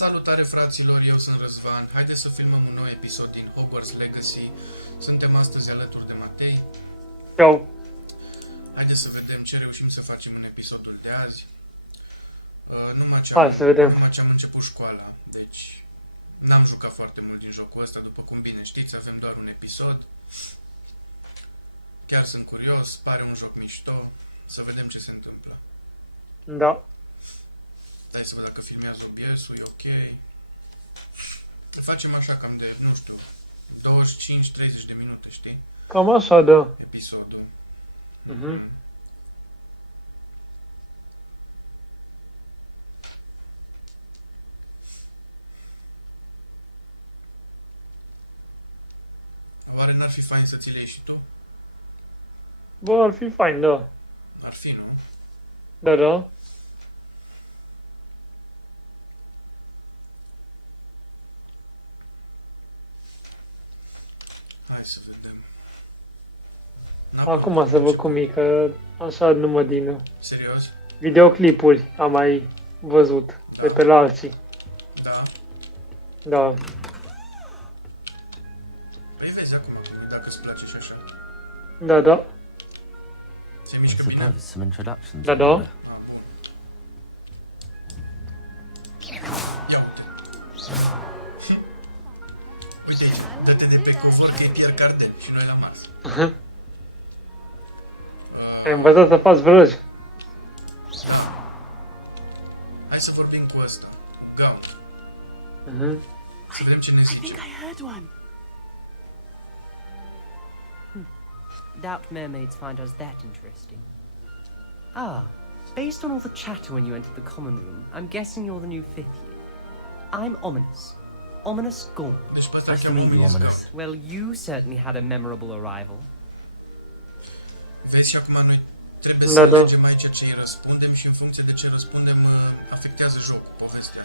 Salutare fraților, eu sunt Răzvan. Haideți să filmăm un nou episod din Hogwarts Legacy. Suntem astăzi alături de Matei. Ciao. Haideți să vedem ce reușim să facem în episodul de azi. Hai să vedem. Numai ce am început școala, deci n-am jucat foarte mult din jocul ăsta, după cum bine știți, avem doar un episod. Chiar sunt curios, pare un joc mișto, să vedem ce se întâmplă. Da. Dai să văd dacă filmează OBS-ul, e ok. Facem așa cam de, nu știu, 25-30 de minute, știi? Cam așa, da. Episodul. Mhm. Oare n-ar fi fain să ți le iei și tu? Bă, ar fi fain, da. Ar fi, nu? Da, da. Hai să vedem. Acum să văd cum e, că așa numai din Serios? videoclipuri am mai văzut de pe la alții. Da. Da. Păi vezi acum, dacă îți place și așa. Da, da. Se I mișcă bine? suppose some introductions. Da, in da. order. Ah, bun. Ia uite. Uite aici, dă-te de pe covor că e Pierre Cardin și noi la masă. Ai învățat să faci vrăji. Hai să vorbim cu ăsta, cu Gaunt. Mhm. Să vedem ce ne I zice. think I heard one. Doubt mermaids find us that interesting. Ah, based on all the chatter when you entered the common room, I'm guessing you're the new fifth year. I'm Ominous. Ominous Gaunt. Deci pe ăsta Nice to cheamă meet you, Ominous Ominous. Gaunt. Well, you certainly had a memorable arrival. Vezi, și acum noi trebuie Da, să da. alegem aici ce îi răspundem și în funcție de ce răspundem afectează jocul, povestea.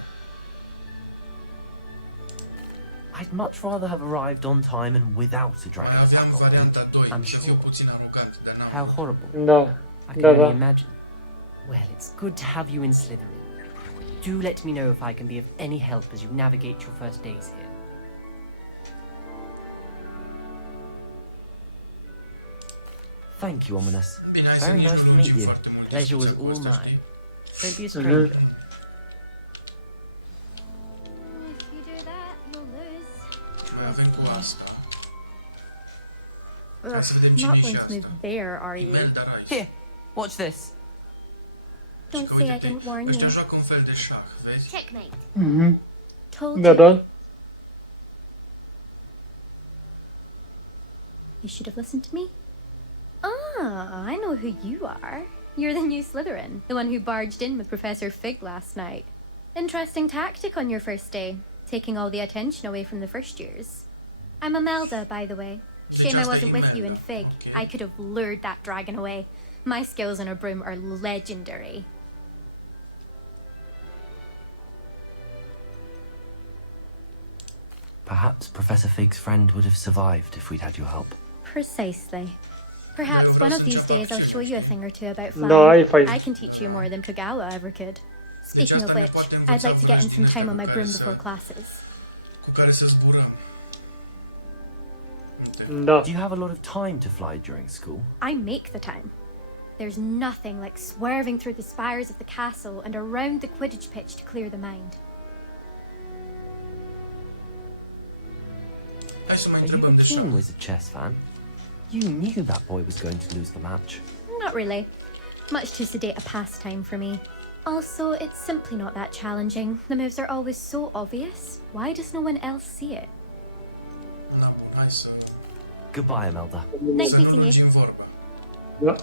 I'd much rather have arrived on time and without a Mai dragon aveam attack on me. varianta 2, I'm să fiu sure. puțin arogant, dar n-am. How horrible. Da. I can Da, only da. imagine. Well, it's good to have you in Slytherin. Do let me know if I can be of any help as you navigate your first days here. Thank you, Ominous. Bine, hai să Very nici nice nu to meet lungim you. foarte mult. Pleasure was discuția cu all asta, mine. știi? Don't be a stranger. If you do that, you'll lose. Mai avem cu asta. Ugh, Hai să vedem cine not e și going to move asta. there, are you? Imelda Rice. Here, watch this. Don't Că say I uite, didn't warn ăștia you. joacă un fel de șah, vezi? Checkmate. Mhm. Told Da, you. da. You should have listened to me. Ah, I know who you are. You're the new Slytherin, the one who barged in with Professor Fig last night. Interesting tactic on your first day, taking all the attention away from the first years. I'm Imelda, by the way. Shame I wasn't with you in Fig. Okay. I could have lured that dragon away. My skills on a broom are legendary. Perhaps Professor Fig's friend would have survived if we'd had your help. Precisely. Perhaps one of these days I'll show you a thing or two about Da, flying. e fain. I can teach you more than Togawa ever could. Speaking of asta ne which, poate I'd like învăța to get in some time on my cu broom care să- before classes. Cu care să zburăm. Da. Do you have a lot of time to fly during school? I make the time. There's nothing like swerving through the spires of the castle and around the Quidditch pitch to clear the mind. Hai să mai Are you a întrebăm de keen șah. wizard chess fan? You knew that boy was going to lose the match. Not really. Much too sedate a pastime for me. Also, it's simply not that challenging. The moves are always so obvious. Why does no one else see it? Na, bun, hai să... Goodbye, Imelda. Nice Să nu meeting you. lungim vorba. Da.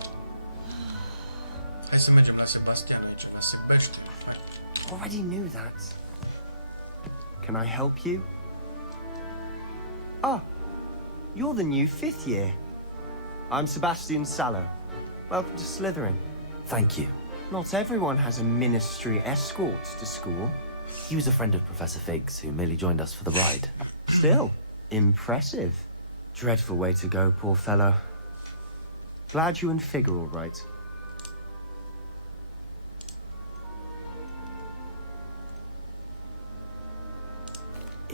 Hai să mergem la Sebastian aici, la Sebește. Hai. Already knew that. Can I help you? Ah, you're the new fifth year. I'm Sebastian Sallow. Welcome to Slytherin. Thank you. Not everyone has a ministry escort to school. He was a friend of Professor Fig's who merely joined us for the ride. Still, impressive. Dreadful way to go, poor fellow. Glad you and Fig are all right.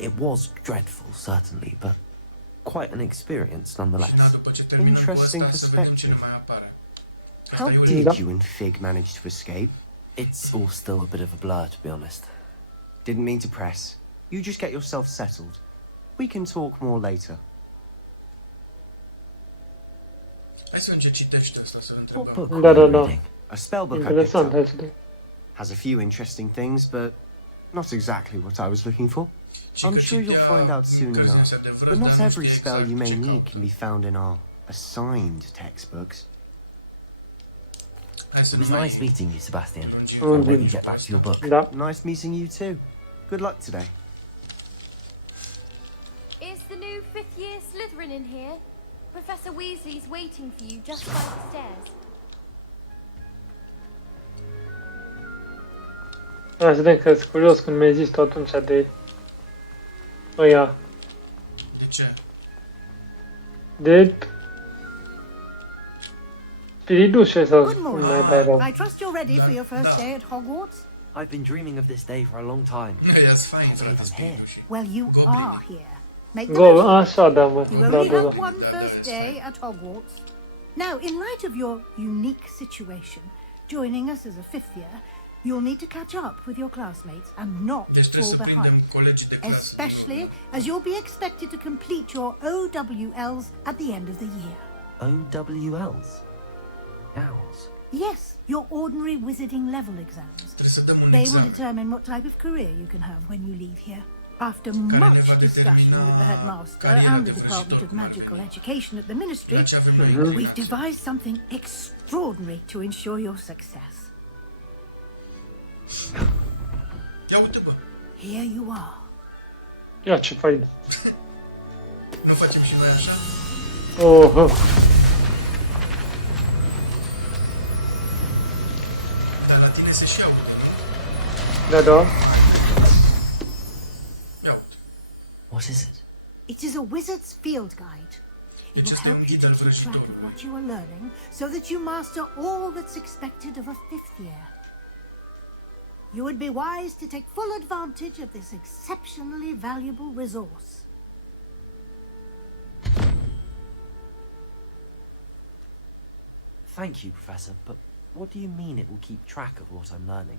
It was dreadful, certainly, but quite an experience Și na, nonetheless. după ce terminăm cu Interesting asta, să vedem cine perspective. mai apare. How Asta e Did ultimul. you and Fig manage to escape? It's all still a bit of a blur, to be honest. Didn't mean to press. You just get yourself settled. We can talk more later. Hai să vedem ce citește ăsta, să-l What întrebăm. book Da, were da, you da. reading? A spellbook I picked Interesant, up. hai să vedem. Has a few interesting things, but not exactly what I was looking for. Și I'm că sure you'll citea find out soon cărți din enough. astea de vrăj, But dar not nu every știe spell you exact may ce need caută. can be found in our assigned textbooks. Hai să It was nu mai nice meeting you, Sebastian. lungim Mm, I'll let you bine. get back to your book. Da. Nice meeting you too. Good luck today. Is the new fifth year Slytherin in here? Professor Weasley's waiting for you just by the stairs. Hai să vedem că sunt curios când mi-ai zis tu atunci de ăia. De ce? De spiridușe sau Good cum morning. mai bai rău. I trust you're ready for your first Da. day at Hogwarts. I've been dreaming of this day for a long time. Ia-s fain, believe frate, I'm here. spiridușii. Well, you Goblin. are here. Make the Go, most. așa, da, mă. You Da, only da, have da. one first day at Hogwarts. Now, in light of your unique situation, joining us as a fifth year, you'll need to catch up with your classmates and not Deci trebuie fall să prindem behind. colegii de clasă. Especially as you'll be expected to complete your OWLs at the end of the year. OWLs? Owls? Yes, your ordinary wizarding level exams. Trebuie să dăm un They will examen. determine what type of career you can have when you leave here. After ne much va discussion determina with the headmaster cariera and de the Department of vrăjitor, Magical cum ar Education at the Ministry, La ce avem noi we've inclinați. devised something extraordinary to ensure your success. Ia uite, bă. Here you are. Ia ce fain. Nu facem și noi așa? Oh, Dar la tine se și aude. da, da. Ia uite. What is it? It is a wizard's field guide. It will Deci este un help you ghid to al keep track vrăjitorului. of what you are learning so that you master all that's expected of a fifth year. You would be wise to take full advantage of this exceptionally valuable resource. Thank you, Professor, but what do you mean it will keep track of what I'm learning?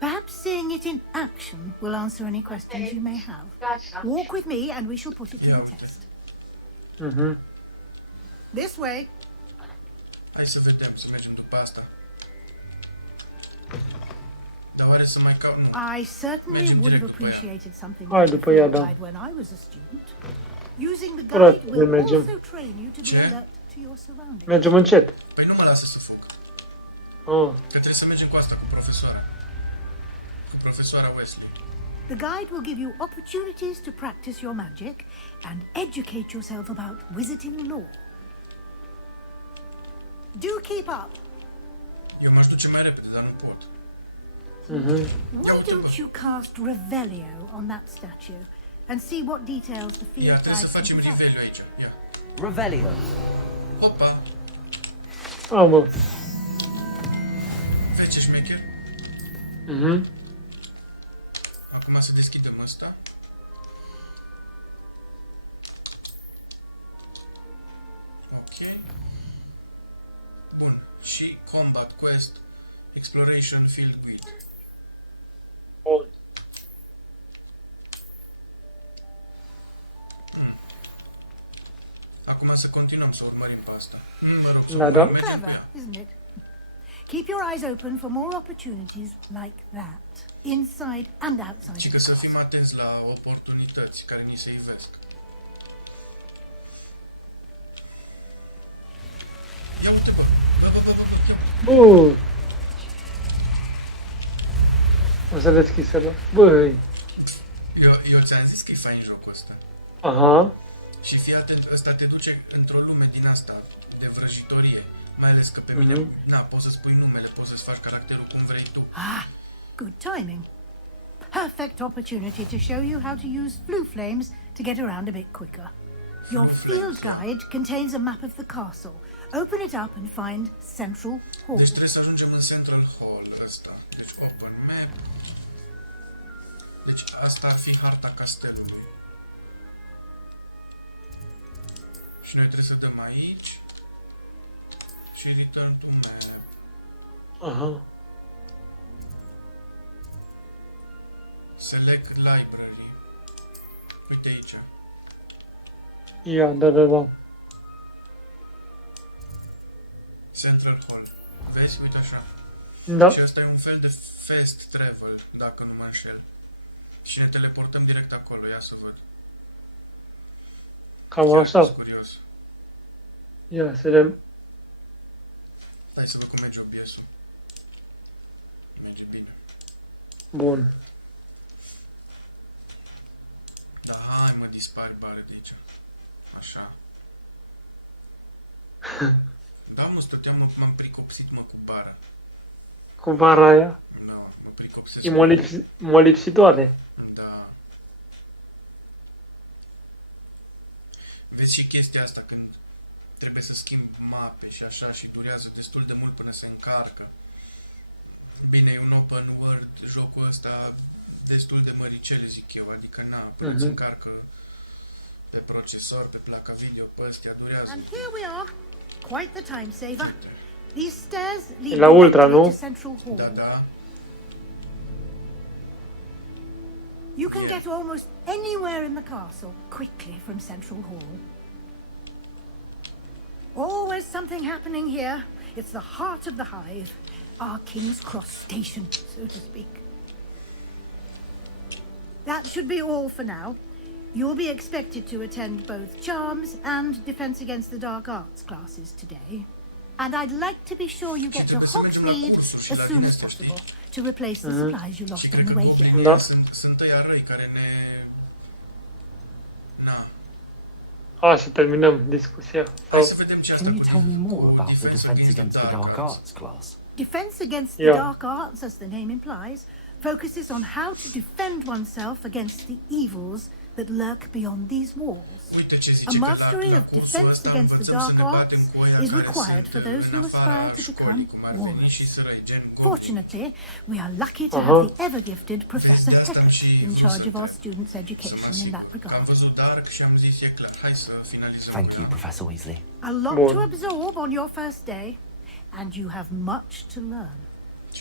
Perhaps seeing it in action will answer any questions you may have. Walk with me and we shall put it to the Yeah, okay. test. Mhm. This way. Hai să vedem, să mergem după asta. Dar oare să mai caut? Nu. I certainly Mergem would have direct după ea. appreciated something Hai like după the ea, field da. guide when I was a student. Using the Frate, guide will mergem. also train you to be Ce? alert to your surroundings. Mergem încet. Păi nu mă lasă să fug. Oh, Că trebuie să mergem cu asta, cu profesoara. Cu profesoara Wesley. The guide will give you opportunities to practice your magic and educate yourself about wizarding lore. Do keep up. Eu m-aș duce mai repede, dar nu pot. Why don't you cast Revelio on that statue and see what details the Ia, field trebuie să guide can facem provide? niveliul aici. Ia. Revelio! Opa! a, mă. Vezi ce șmecher? Mhm. Acum să deschidem ăsta. Ok. Bun. Și Combat Quest Exploration Field Guide. Bun. Acum să continuăm să urmărim pe asta. Mă rog, să Da, da. urmărim, mergem cu Clever, ea. isn't it? Keep your eyes open for more opportunities like that, inside and outside Și of că the să castle. fim atenți la oportunități care ni se ivesc. Ia uite, bă! Bă, ia. Bun. O să deschis ăla. Băi. Eu ți-am zis că e fain jocul ăsta. Aha. Și fii atent, ăsta te duce într-o lume din asta, de vrăjitorie. Mai ales că pe mine, na, poți să spui numele, poți să-ți faci caracterul cum vrei tu. Ah, good timing. Perfect opportunity to show you how to use flue flames to get around a bit quicker. Your field guide contains a map of the castle. Open it up and find Central Hall. Deci trebuie să ajungem în Central Hall ăsta. Deci open map. Deci asta ar fi harta castelului. Și noi trebuie să dăm aici și return to map. Aha. Select library. Uite aici. Ia, da. Central Hall. Vezi? Uite așa. Da. Și asta e un fel de fast travel, dacă nu mă înșel. Și ne teleportăm direct acolo, ia să văd. Cam Chiar așa. sunt curios. Ia, să vedem. Hai să văd cum merge OBS-ul. Merge bine. Bun. Da, hai mă, dispari bare de aici. Așa. Da, mă, stăteam, m-am pricopsit, mă, cu bara. Cu vara aia. Da, mă pricopsesc. E molipsitoare. Da. Vezi și chestia asta când trebuie să schimb mape și așa și durează destul de mult până se încarcă. Bine, e un open world, jocul ăsta destul de măricel, zic eu, adică na, până se încarcă pe procesor, pe placa video, pe ăstea durează. And here we are. Quite the time saver. These stairs lead La ultra, directly nu? to Central Hall. Da. You can get almost anywhere in the castle quickly from Central Hall. Always something happening here. It's the heart of the hive, our King's Cross station, so to speak. That should be all for now. You'll be expected to attend both Charms and Defense Against the Dark Arts classes today. And I'd like to be sure you get to Hogsmeade as soon as possible to replace the supplies you Și lost cred on că the way here. goblinii Da. sunt ăia răi care ne... Na. Hai să terminăm discuția. Hai Sau... să vedem ce asta Can you cu tell me more cu about the Defense Against the Dark Arts class? Defense Against the Yeah. Dark Arts, as the name implies, focuses on how to defend oneself against the evils that lurk beyond these walls. Uite ce zice A că mastery la of cursul defense ăsta against the învățăm să dark ne batem arts cu ăia is care required sunt for those în who afara aspire to școlii, become cum ar veni, warriors. și sărăi, gen goblini. Fortunately, we are lucky to Uh-huh. have the ever-gifted Professor de asta am Heckert și in vrut charge să of our te- students' Să mă education in asigur that că am regard. văzut Dark și am zis, e clar, hai să finalizăm. Thank cu you, ea. Professor Weasley. A lot Bon. to absorb on your first day, and you have much to learn.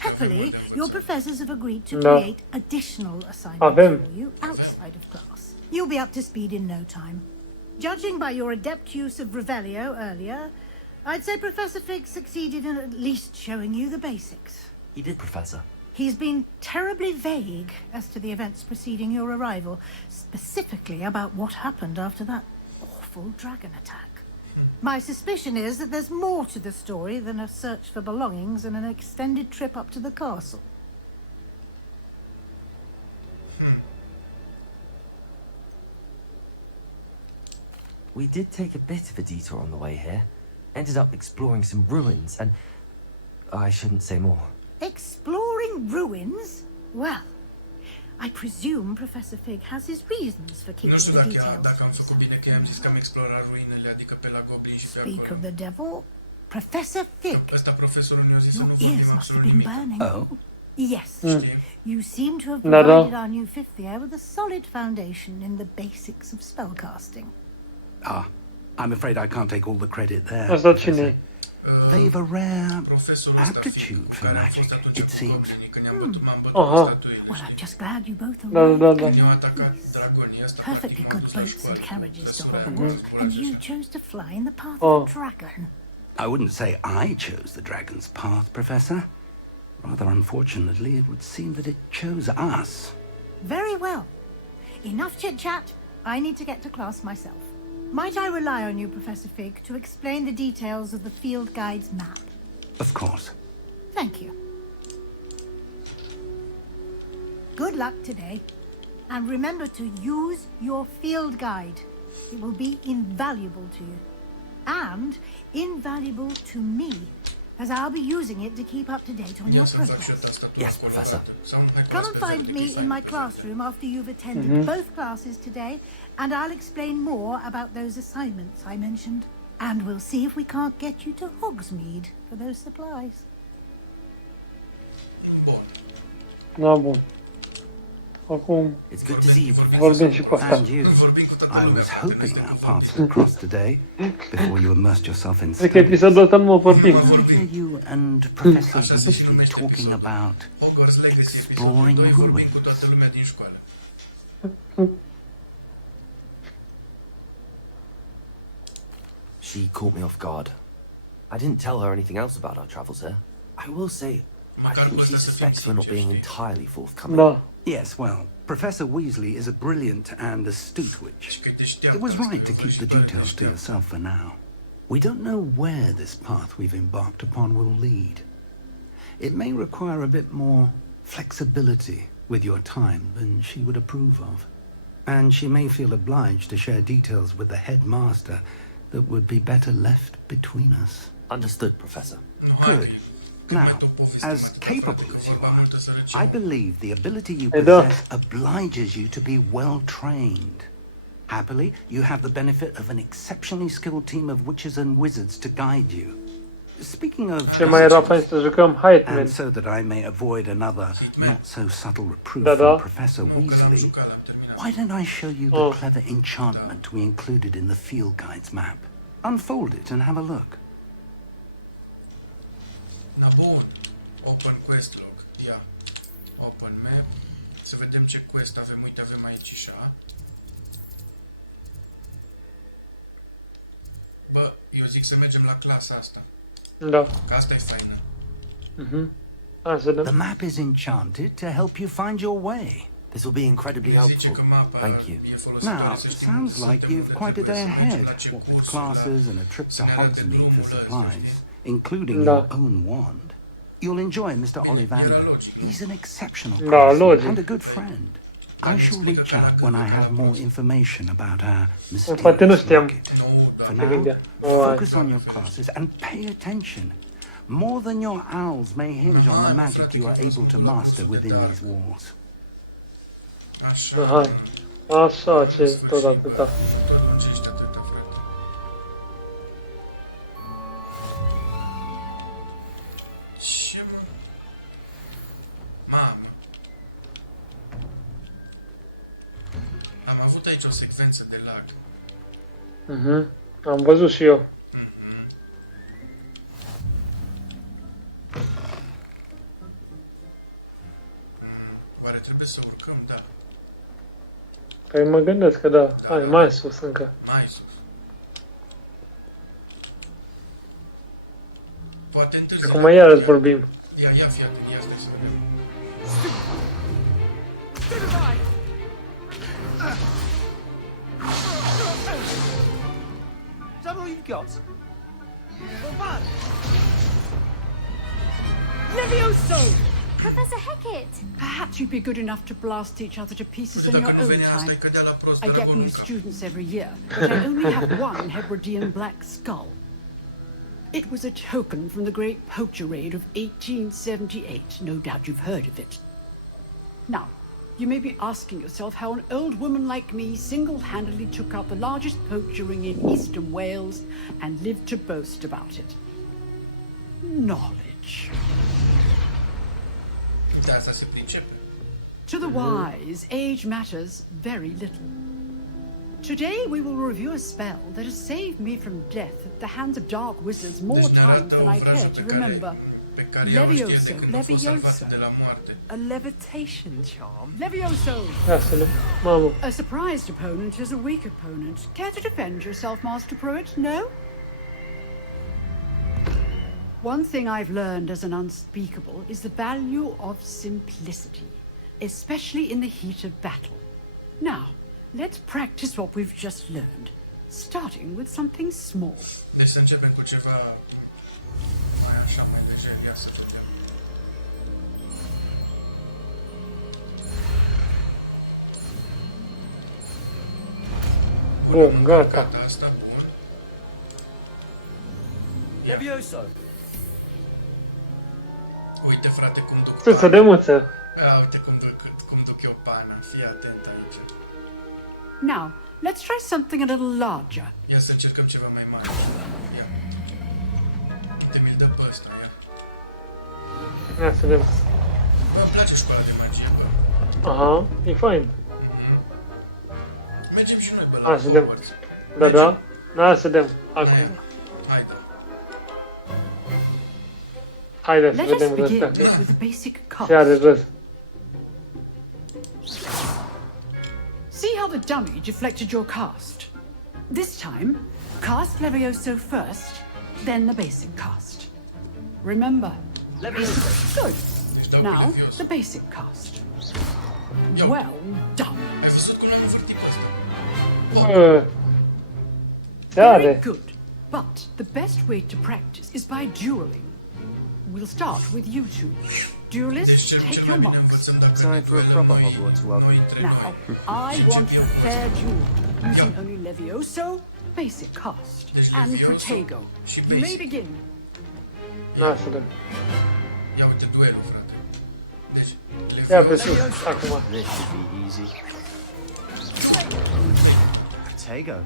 Happily, your professors have agreed to Da. create additional assignments Avem. for you outside of class. You'll be up to speed in no time. Judging by your adept use of Revelio earlier, I'd say Professor Fig succeeded in at least showing you the basics. He did, Professor. He's been terribly vague as to the events preceding your arrival, specifically about what happened after that awful dragon attack. My suspicion is that there's more to the story than a search for belongings and an extended trip up to the castle. We did take a bit of a detour on the way here. Ended up exploring some ruins and... I shouldn't say more. Exploring ruins? Well, I presume Professor Fig has his reasons for Nu keeping știu the dacă, details dacă to am făcut himself bine că for i-am zis că am now. explorat ruinele, adică pe la Goblin și pe Speak of acolo. the devil, Professor Fig, Ăsta profesorul ne-a zis să your nu ears vorbim must have absolut been nimic. burning. Oh? Yes. Știi? You seem to have Da, da. provided our new fifth year with a solid foundation in the basics of spellcasting. Ah, I'm afraid I can't take all the credit there. Asta Professor. cine They've a rare Profesorul ăsta fiic, aptitude cu for care am fost magic, atunci it cu seems. Goblinii, când m-am bătut Aha. cu statuile, Well, I'm știi? just glad you both Da, arrived. da, da. Ne-au atacat dragonii ăsta, Perfectly practic, m-au good dus la boats and școală. carriages to Destul de Hogwarts, mult and curaj, you așa. chose to fly in the path Oh. of a dragon. I wouldn't say I chose the dragon's path, Professor. Rather unfortunately, it would seem that it chose us. Very well. Enough chit-chat. I need to get to class myself. Might I rely on you, Professor Fig, to explain the details of the field guide's map? Of course. Thank you. Good luck today. And remember to use your field guide. It will be invaluable to you. And invaluable to me, as I'll be using it to keep up to date on Ia your să-mi fac și eu progress. asta tu Yes, acolo, Professor. odată. Sau nu mai Come and cunoaște find me efectiv in my exact. classroom after you've attended both classes today, and I'll explain more about those assignments I mentioned. And we'll see if we can't get you to Hogsmeade for those supplies. Bun. Da, bun. Acum It's good to see you, Professor. vorbim și cu asta. And you. Vorbim cu toată I lumea was pe hoping internet. our paths would cross today, before you immersed yourself in Cred că study. episodul ăsta nu mă vorbim. Did I hear you and Professor Așa se și Weasley numește talking episodul. about Hogwarts Legacy episodul exploring 2, vorbim ruins? cu toată lumea din școală. She caught me off guard. I didn't tell her anything else about our travels here. I will say, I think she suspects we're not being entirely forthcoming. Da. Yes, well, Professor Weasley is a brilliant and astute witch. Și că e deșteaptă, It was asta right e to keep the vrăjitoare details to deșteaptă. yourself for now. We don't know where this path we've embarked upon will lead. It may require a bit more flexibility with your time than she would approve of. And she may feel obliged to share details with the headmaster that would be better left between us. Understood, Professor. Nu, hai, Good. că mai Now, tu povesti, as frate, capable că as you vorba are, multă sărăcie. I believe the ability you Hey, Doc. possess obliges you to be well trained. Happily, you have the benefit of an exceptionally skilled team of witches and wizards to guide you. Speaking of Ce mai era fain să jucăm Hitman. and so that I may avoid another not so subtle reproof Da, da. from Professor Nu, că l-am Weasley, jucat, l-am terminat. why don't I show you the Oh. clever enchantment we included in the field guide's map? Unfold it and have a look. Na bun. Open quest log. Ia. Open map. Să vedem ce quest avem. Uite, avem aici așa. Bă, eu zic să mergem la clasa asta. Da. Că asta e faină. Mhm. Hai să The vedem. map is enchanted to help you find your way. This will be incredibly Îi zice helpful. că mapa Thank you. e folositoare Now, să știm sounds unde like suntem, you've unde quite a trebuie day să mergem, ahead, la ce what with cursuri, classes da. and a trip Să to ne arate Hogsmeade for drumul ăsta, supplies, știi? including Da. your own wand. You'll enjoy Mr. Ollivander. logic. He's an exceptional Da, person logic. and a good friend. I shall reach out when I have more information about our Poate nu mysterious știam. rocket. Nu, da. For Se gândea. now, Oh, focus on your classes and pay attention. More than your owls may hinge on the magic you are able to master within these walls. Așa. Da, hai. Așa, ce tot atâta. Tot muncești atâta, frate. Ce, mă? Mamă. Am avut aici o secvență de lag. Mhm. Am văzut și eu. Oare trebuie să urcăm? Da. Păi mă gândesc că da. Hai, mai sus încă. Mai sus. Poate întârzi. Acum iarăși vorbim. Ia, fii atent, ia stai să vedem. Is that all you've got? Levioso! Professor Hecat! Perhaps you'd be good enough to blast each other to pieces Uite, in dacă your nu own venea asta, time. îi cădea la prost, I dar get acolo new nu ca. students every year, but I only have one Hebridean black skull. It was a token from the great poacher raid of 1878. No doubt you've heard of it. Now, you may be asking yourself how an old woman like me single-handedly took out the largest poacher ring in eastern Wales and lived to boast about it. Knowledge. De asta se pricepe. To the wise, age matters very little. Today we will review a spell that has saved me from death at the hands of dark wizards more Deci ne times arată than o I vrajă care to pe remember. pe care ea o știe de Levioso, când a fost salvată Levioso. de la moarte. A levitation charm? Levioso! Ia să le... Mamă. A surprised opponent is a weak opponent. Care to defend yourself, Master Pruitt? No? One thing I've learned as an unspeakable is the value of simplicity, especially in the heat of battle. Now, let's practice what we've just learned, starting with something small. Deci să începem cu ceva mai așa, mai lejer. Ia să vedem. Bun, gata. Gata, asta, bun. Levioso! Uite, frate, cum duc Țâță de muță. Uite cum duc eu pana. Fii atent aici. Now, let's try something a little larger. Ia să încercăm ceva mai mare. Ia. Uite, mi-l dă pe ăsta, ia. Ia să vedem. Bă, îmi place școala de magie, bă. Aha, e fain. Mergem și noi pe la Hai să dăm. Hogwarts. Da, da. Hai să dăm. Aia. Acum. Haide. Haide să Let us vedem begin răstea. with the basic Se are cast. rost. See how the dummy deflected your cast? This time, cast Levioso first, then the basic cast. Remember. Levioso. Good. Deci dau Now, cu Levioso. the basic cast. Yo. Well done. Ai văzut cum l-am învârtit pe ăsta? Se Very are. good. But the best way to practice is by dueling. We'll start with you two. Deci Duelists, cel take mai your bine marks. învățăm dacă Time ne for a duelăm proper noi, Hogwarts welcome. noi între Now, noi. I want a fair duel, using Yeah. only Levioso, basic cast, and Levioso Protego. și You may basic. begin. Hai să dăm. Ia uite duelul, frate. Deci, Ia pe Levioso. sus, acum. This should be easy. Protego.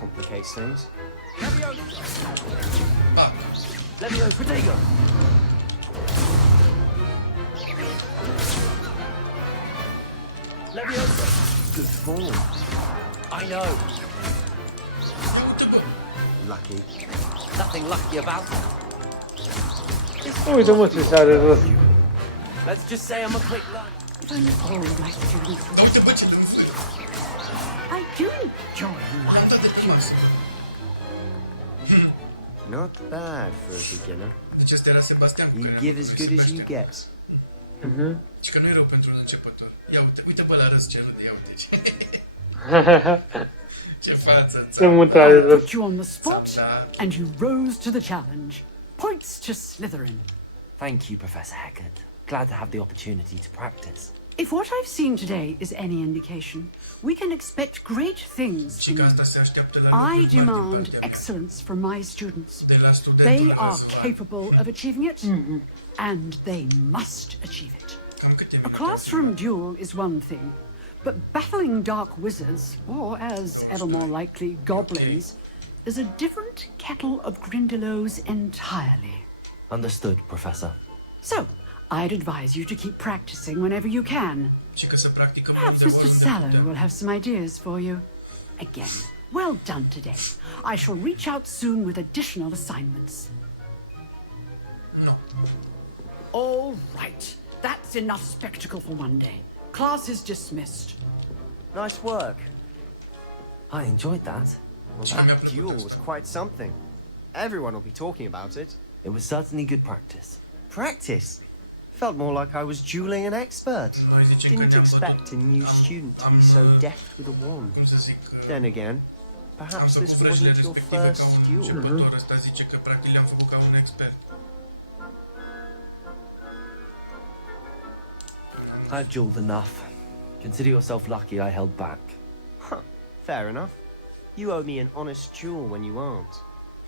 Complicates things. Pac. Levioso, Protego. Levioso. Good form. I know. Ia uite, bă. Lucky. Nothing lucky about it. Uite mă ce se are rost. Let's just say I'm a quick learner. If only all my students Dar would. uite, bă, ce drum făi. I do enjoy L-am life. dat de pe masă. Not bad for a beginner. Deci ăsta era Sebastian cu You care give ne-am as făcut, good as you Sebastian. get. Și că nu e rău pentru un începător. Ia uite, uite bă la râs ce râde, ia uite ce. Ce față, Ce mult are I rost. put you on the spot, and you rose to the challenge. Points to Slytherin. Thank you, Professor Haggard. Glad to have the opportunity to practice. If what I've seen today is any indication, we can expect great things Și from că you. asta se așteaptă la I lucruri mari din demand partea mea. excellence from my students. De la studentul They are răzvan. capable of achieving it, and they must achieve it. Cam câte A minute? classroom duel is one thing, but battling dark wizards, or as ever more likely, goblins, is a different kettle of Grindylows entirely. Understood, Professor. So, I'd advise you to keep practicing whenever you can. Și că să practicăm Perhaps unde Mr. oriunde Sallow putem. will have some ideas for you. Again, well done today. I shall reach out soon with additional assignments. Nu. All right, that's enough spectacle for one day. Class is dismissed. Nice work. I enjoyed that. Well, Ce mi-a that plăcut duel asta. was quite something. Everyone will be talking about it. It was certainly good practice. Practice. Felt more like I was dueling an expert. Noi zicem că Didn't ne-am expect bătut. a new Am- student to am, be so deft with a wand. Cum să zic, Then again, am perhaps făcut this vrăjile wasn't your respective ca first un duel. începător. Ăsta zice că practic le-am făcut ca un expert. I've dueled enough. Consider yourself lucky I held back. Huh, fair enough. You owe me an honest duel when you aren't.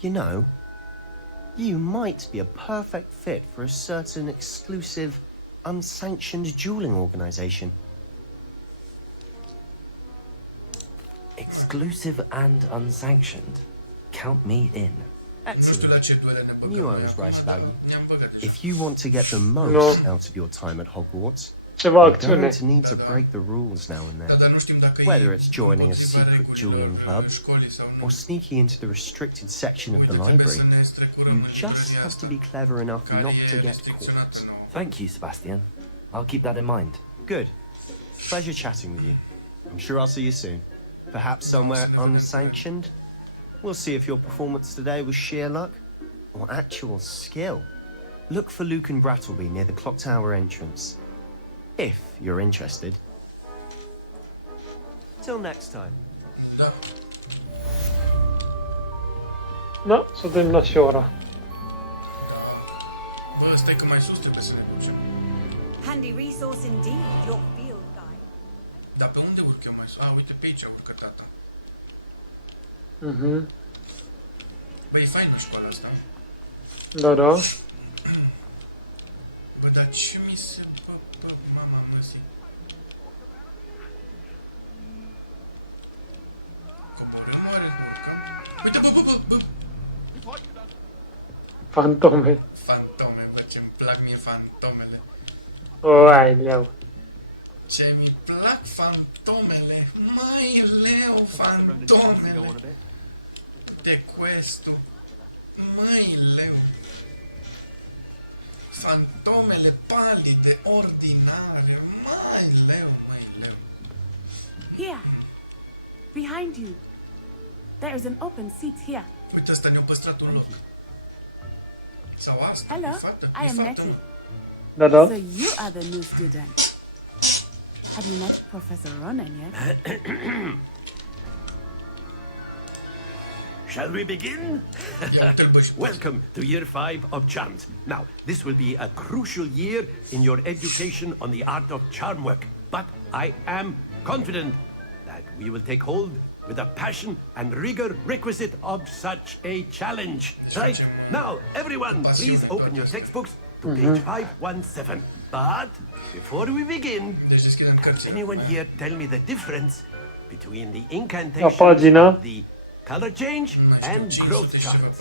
You know, you might be a perfect fit for a certain exclusive, unsanctioned dueling organization. Exclusive and unsanctioned. Count me in. Nu știu la Excellent. ce duele ne băgăm Knew I noi was acum, right dar about you. ne-am băgat deja. If you want to get the most No. out of your time at Hogwarts, Ceva you're acțiune. going to need to break the rules now and Da, then. dar nu știm dacă Whether e it's joining a împotriva secret regulilor dueling club școlii sau nu. or sneaking into the restricted section of Uite, the trebuie library, să ne strecurăm you în just librăria have to asta, be clever enough care not to e get restricționată caught. nouă. Thank you, Sebastian. I'll keep that in mind. Good. Pleasure chatting with you. I'm sure I'll see you soon. Perhaps somewhere unsanctioned? We'll see if your performance today was sheer luck or actual skill. Look for Luke and Brattleby near the clock tower entrance. If you're interested. Till next time. Da. Da, s-a terminat și ora. Bă, stai că mai sus trebuie să ne ducem. Handy resource indeed, your field guide. Dar pe unde urc eu mai sus? Uite, pe aici urcă tata. Mhm. Bă, e faină școala asta. Da, da. Bă, dar ce mi se... Bă, mama măsii. Coborâm oare de urcăm? Uite, bă! Fantome. Fantome, bă, ce-mi plac mie fantomele. O, ai, leau. Ce mi plac fantomele. Mai leu, The Roman tends to go on a fantomele. bit. De questul. Mai leu. Fantomele palide, ordinare. Mai leu, mai leu. Here. Behind you. There is an open seat here. Uite, ăsta ne-a păstrat un loc. Sau asta, Hello, e fată, I e am fată. Nettie. Da, da. So you are the new student. Have you met Professor Ronan yet? Shall we begin? Ia uite-l, bă, și Welcome to Year 5 of Charms. Now, this will be a crucial year in your education on the art of charm work, but I am confident that we will take hold with the passion and rigor requisite of such a challenge. Right? Now, everyone, please open your textbooks to page 517. But before we begin, Deci deschidem can cărțile. anyone here tell me the difference between the incantation La pagina. of the color change Nu mai știu, and 500 growth și ceva, charts?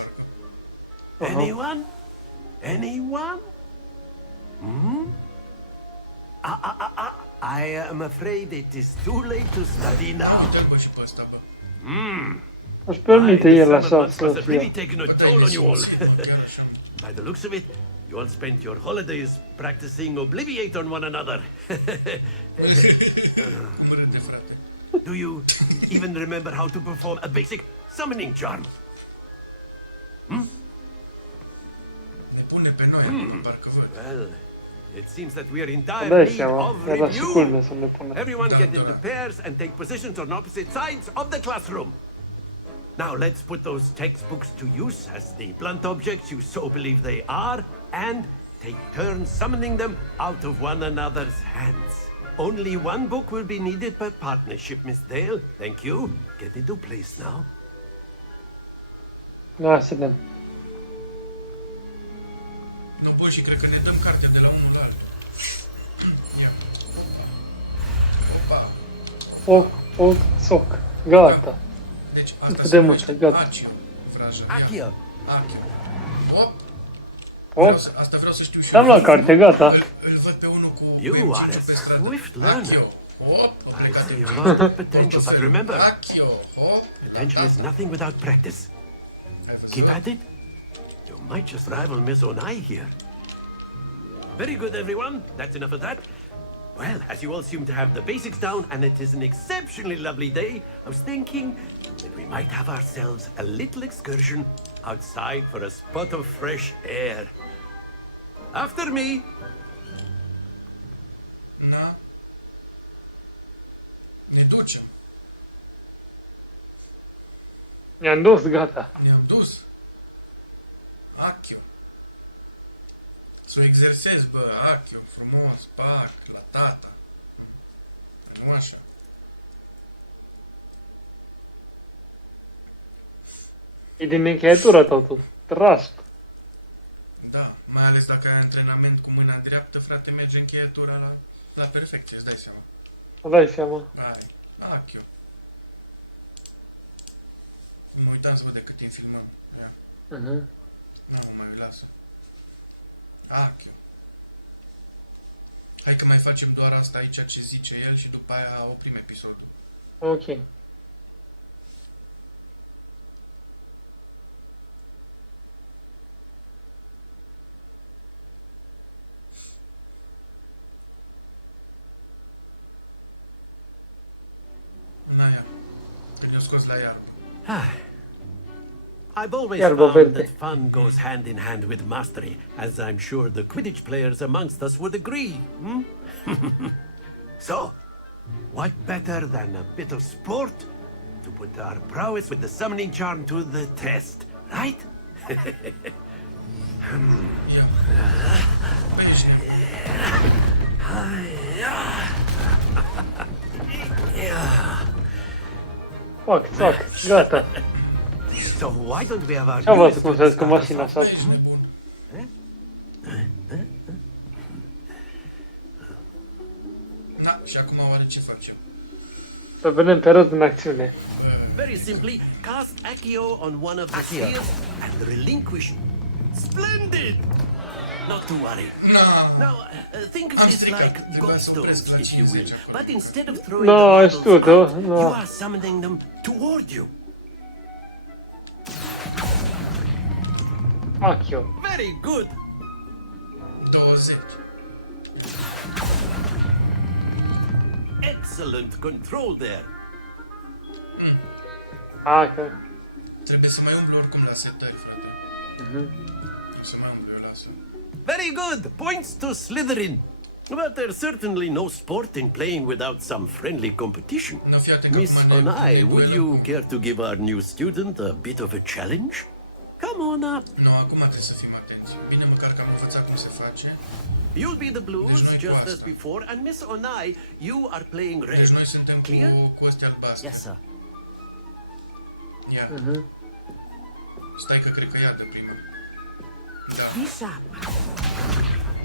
parcă. Anyone? Anyone? I am afraid it is too late to study now. Uite-l, bă, și pe ăsta, bă. Își permite The el summer așa months să must have really fie. taken a Bă, toll on you all. mă, chiar așa. By the looks of it, you all spent your holidays practicing Obliviate on one another. Cum râde, frate. Do you even remember how to perform a basic summoning charm? Ne pune pe noi, acum, parcă văd. Well, it seems that we are in Îmi dire dai need seama, of era și review. culme să ne pună. Everyone get into pairs and take positions on opposite sides of the classroom. Now let's put those textbooks to use as the blunt objects you so believe they are, and take turns summoning them out of one another's hands. Only one book will be needed per partnership, Miss Dale. Thank you. Get into place now. Ia să vedem. Nu, bă, și cred că ne dăm cartea de la unul la altul. Ia. Opa. Foc, foc, soc. Gata. Deci Nu asta putem se multe, numește gata. Accio, frajă. Ia. Accio. Accio. Hop. Foc. Asta vreau să știu și Am eu. la carte, gata. Îl văd pe unul cu You MC are a pe stradă. swift learner. Accio. Hop. I Plecat see de a lot of potential, but remember, Accio. Hop. potential is nothing without practice. Ai văzut? Keep at it. You might just rival Miss Onai here. Very good, everyone. That's enough of that. Well, as you all seem to have the basics down, and it is an exceptionally lovely day, I was thinking that we might have ourselves a little excursion outside for a spot of fresh air. After me. Na. Ne ducem. Ne-am dus, gata. Ne-am dus. Accio. Să o exersez, bă, Accio, frumos, pac, la tata. Nu așa. E din încheietură totul. Trasc. Da, mai ales dacă ai antrenament cu mâna dreaptă, frate, merge încheietura la perfecție, îți dai seama. Îți dai seama. Ai, Accio. Nu uitam să văd de cât timp filmăm. Ia. Mhm. Nu, mai lasă. Accio. Hai că mai facem doar asta aici ce zice el și după aia oprim episodul. Ok. Na ia. Le-o scos la iarbă. I've always Iarbă found verde. that fun goes hand in hand with mastery, as I'm sure the Quidditch players amongst us would agree. So, what better than a bit of sport to put our prowess with the summoning charm to the test, right? Ia. Beige. Fac, fac, gata. So why don't we have our Ce-a newest văzut cum se student cu start us mașina off? asta? Ești nebun. Na, și acum oare ce facem? Să vedem pe rost în acțiune. Very simply, cast Accio on one of the Accio. spheres and relinquish. Splendid! Not to worry. No. Now, think of Am this stricat. like Trebuia să opresc gobstones, la if you will. 50 acolo. But instead of throwing the No, marbles știu, out, no. you are summoning them toward you. Acchio. Very good. 20. Excellent control there. Hai că... Trebuie să mai umblu oricum la setări, frate. Să mai umblu, eu lasă. Very good. Points to Slytherin. But there's certainly no sport in playing without some friendly competition. No, fii atent că Miss acum ne- Onai, ne would duelăm you cu- care to give our new student a bit of a challenge? Come on up. Nu, acum trebuie să fim atenți. Bine, măcar că am învățat cum se face. You'll be the blues, Deci noi just cu as asta. before, and Miss Onai, you are playing red. Deci noi suntem Clear? cu ăstea albastre. Yes, sir. Ia. Stai că cred că ea dă prima. Da, Be sharp.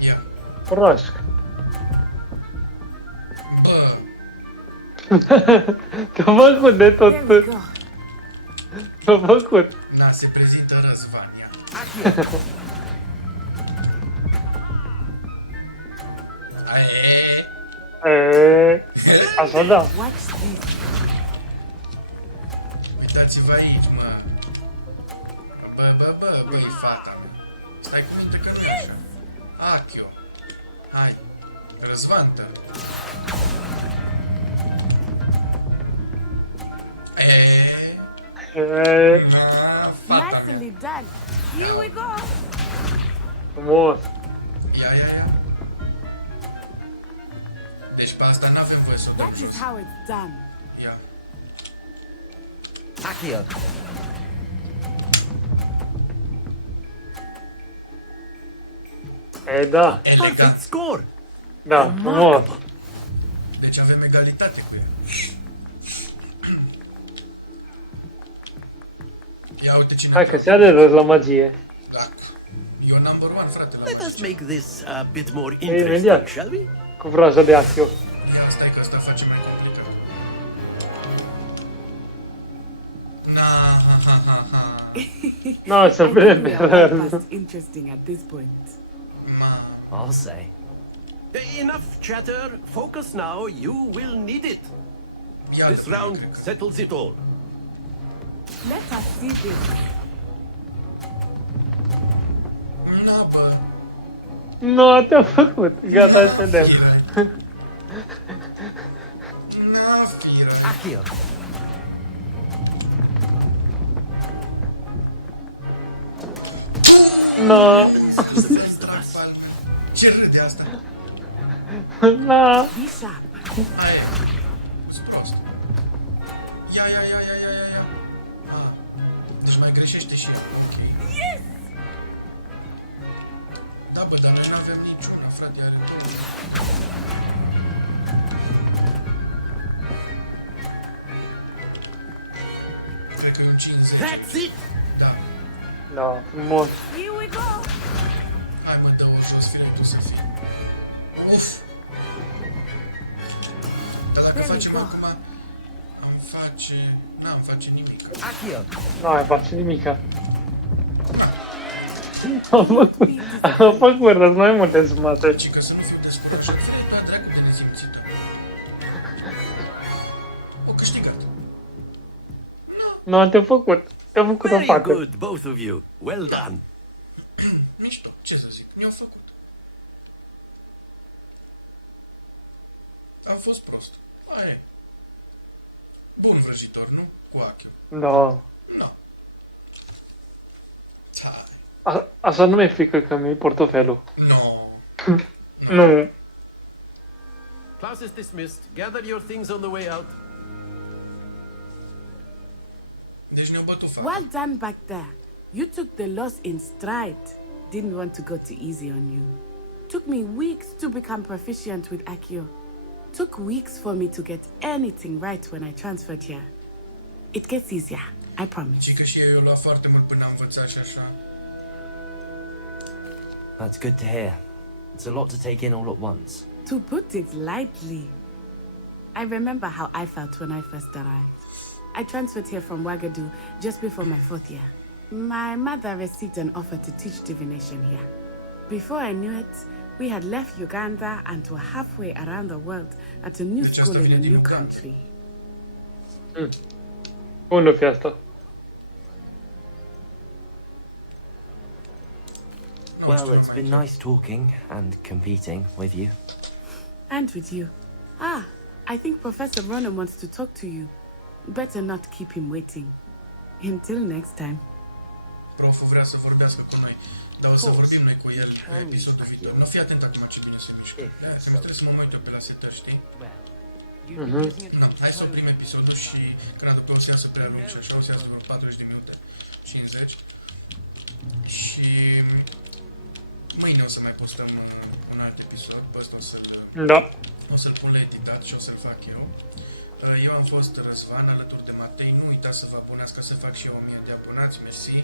ia. Proști. Bă, Te-a făcut de tot. There we go. Te-a făcut. na, se prezintă Răzvan, ia. Aie. Așa da. Watch this. Uitați-vă aici, mă. Bă, e fata mea. Stai cu minte că nu e așa. Achio. Hai. Răzvantă. Na, fata mea. Nicely done. Here we go. Frumos. Ia. Deci pe asta n-avem voie să o dăm That jos. is how it's done. Ia. Accio. E, da. Perfect Elegant. score. Da, frumos. Deci avem egalitate cu ea. Ia uite cine... Hai că se are rost la magie. Da. Eu number one, frate, la Let us magie. make this a bit more Imediat. interesting, shall we? Cu vraja de Acchio. Ia, stai că asta face mai complicat. Na, ha. Nu, să I think we are prinde. well past interesting at this point. Ma. I'll say. Enough chatter. Focus now. You will need it. Ia This round settles it all. Let us see this. Na, bă. Nu, te-a făcut. Gata, să vedem. Na, firă. Accio. Nu. Ce râde asta? Nu. Be sharp. Hai, sunt prost. Ia. Ah. Deci mai greșește și ea. Ok. Yes! Da, bă, dar noi nu avem niciuna, frate, are... Cred că e un 50. That's it. Da. Da, frumos. Here we go. Hai, mă, dă-o jos, fire tu să fii. Uf! Dar dacă There we facem go. acum... Am face... N-am face nimic. Accio. Nu mai face nimica. Am făcut răz mai multe sumate. Ci că să nu fiu descurajat. Fire, da, dracu de nezimțită. O câștigat. Nu, te-a făcut. Te-a făcut o Very fată. good, both of you. Well done. Mișto, ce să zic, mi-au făcut. Am fost prost. Aia e. Bun vrăjitor, nu? Cu Achio. Da. No. Hai. Așa nu mi-e frică că mi-e portofelul. No. Nu. Class is dismissed. Gather your things on the way out. Deci ne-au bătut față. Well done back there. You took the loss in stride. Didn't want to go too easy on you. Took me weeks to become proficient with Accio. Took weeks for me to get anything right when I transferred here. It gets easier, I promise. Și că și eu luat foarte mult până am învățat și așa. That's good to hear. It's a lot to take in all at once. To put it lightly, I remember how I felt when I first arrived. I transferred here from Wagadu just before my 4th year. My mother received an offer to teach divination here. Before I knew it, we had left Uganda and were halfway around the world at a new school in a new country. Unde o fi asta? Well, it's been nice talking and competing with you. And with you. Ah, I think Professor Ronan wants to talk to you. Better not keep him waiting. Until next time. Proful vrea să vorbească cu noi, dar o să vorbim noi cu el în episodul viitor. Nu, fii atent acum ce bine se mișcă. Trebuie să mă uit eu pe la setări, știi? Da, hai să oprim episodul și când adupă o să iasă prea lung și așa o să iasă vreo 40 de minute, 50. Și mâine o să mai postăm un alt episod, pe ăsta o să-l pun la editat și o să-l fac eu. Eu am fost Răzvan alături de Matei, nu uitați să vă abonați ca să fac și eu 1000 de abonați, mersi.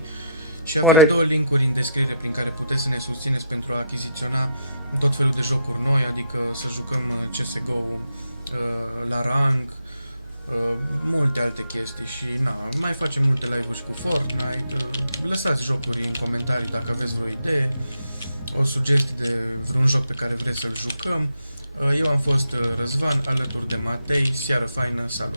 Și aveți 2 linkuri în descriere prin care puteți să ne susțineți pentru a achiziționa tot felul de jocuri noi, adică să jucăm CSGO la rang, multe alte chestii și mai facem multe live-uri și cu Fortnite. Lăsați jocuri în comentarii dacă aveți vreo idee, o sugestie de vreun joc pe care vreți să-l jucăm. Eu am fost Răzvan alături de Matei, seară faină, salut!